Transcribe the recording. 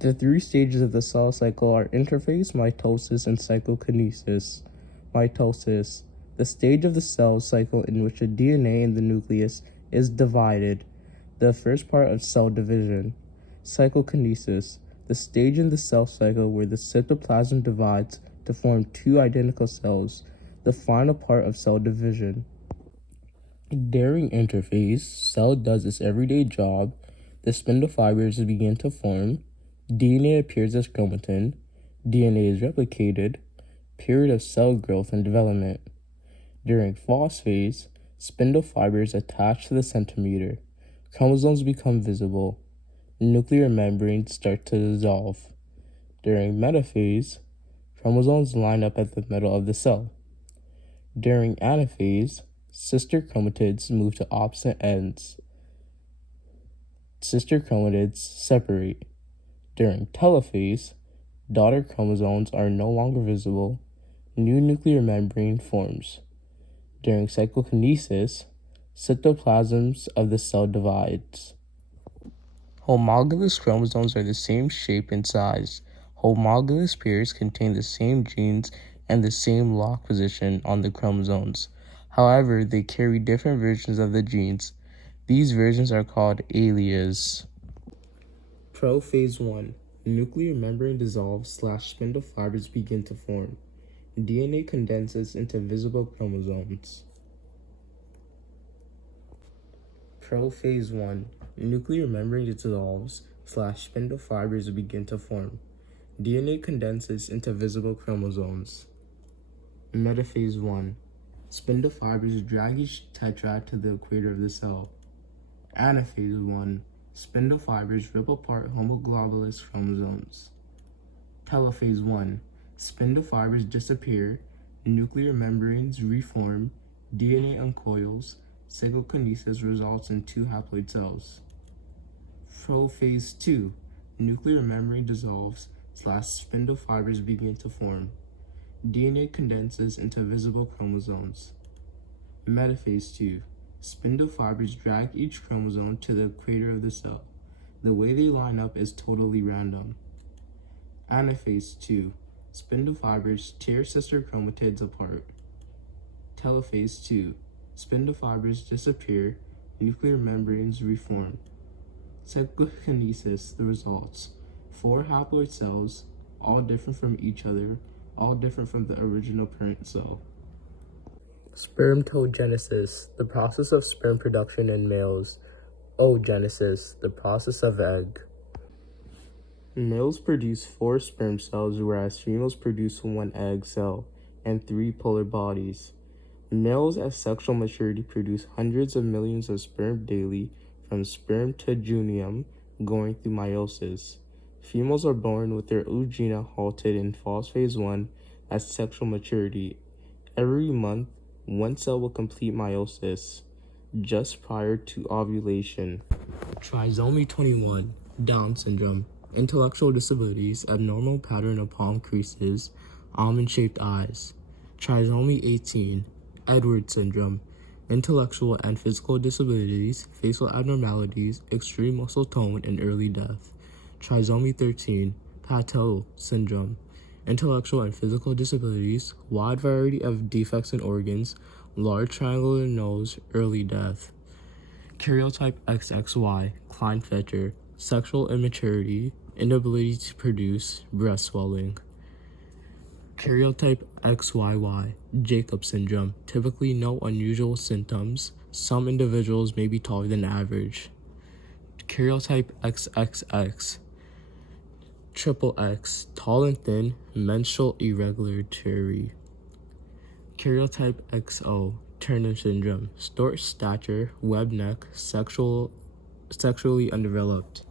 The three stages of the cell cycle are interphase, mitosis, and cytokinesis. Mitosis, the stage of the cell cycle in which the DNA in the nucleus is divided, the first part of cell division. Cytokinesis, the stage in the cell cycle where the cytoplasm divides to form two identical cells, the final part of cell division. During interphase, cell does its everyday job, the spindle fibers begin to form, DNA appears as chromatin, DNA is replicated, period of cell growth and development. During phosphase, spindle fibers attach to the centromer, chromosomes become visible, nuclear membranes start to dissolve. During metaphase, chromosomes line up at the middle of the cell. During anaphase, sister chromatids move to opposite ends. Sister chromatids separate. During telophase, daughter chromosomes are no longer visible. New nuclear membrane forms. During cytokinesis, cytoplasms of the cell divides. Homologous chromosomes are the same shape and size. Homologous pairs contain the same genes and the same lock position on the chromosomes. However, they carry different versions of the genes. These versions are called alleles. Prophase 1. Nuclear membrane dissolves / spindle fibers begin to form. DNA condenses into visible chromosomes. Prophase 1. Nuclear membrane dissolves / spindle fibers begin to form. DNA condenses into visible chromosomes. Metaphase 1. Spindle fibers drag each tetrad to the equator of the cell. Anaphase 1. Spindle fibers rip apart homoglobulous chromosomes. Telophase 1. Spindle fibers disappear, nuclear membranes reform, DNA uncoils, cytokinesis results in two haploid cells. Prophase 2. Nuclear membrane dissolves / spindle fibers begin to form. DNA condenses into visible chromosomes. Metaphase 2. Spindle fibers drag each chromosome to the equator of the cell. The way they line up is totally random. Anaphase 2. Spindle fibers tear sister chromatids apart. Telophase 2. Spindle fibers disappear, nuclear membranes reform. Cytokinesis, the results. 4 haploid cells, all different from each other, all different from the original parent cell. Spermatogenesis, the process of sperm production in males. Oogenesis, the process of egg. Males produce 4 sperm cells, whereas females produce 1 egg cell and 3 polar bodies. Males at sexual maturity produce hundreds of millions of sperm daily from sperm to jejunum going through meiosis. Females are born with their oogina halted in phase 1 at sexual maturity. Every month, 1 cell will complete meiosis just prior to ovulation. Trisomy 21, Down syndrome, intellectual disabilities, abnormal pattern of palm creases, almond-shaped eyes. Trisomy 18, Edwards syndrome, intellectual and physical disabilities, facial abnormalities, extreme muscle tone, and early death. Trisomy 13, Patau syndrome, intellectual and physical disabilities, wide variety of defects in organs, large triangular nose, early death. Karyotype XXY, Klinefelter, sexual immaturity, inability to produce, breast swelling. Karyotype XYY, Jacob syndrome, typically no unusual symptoms. Some individuals may be taller than average. Karyotype XXX, triple X, tall and thin, menstrual irregularity. Karyotype XO, Turner syndrome, short stature, web neck, sexually undeveloped.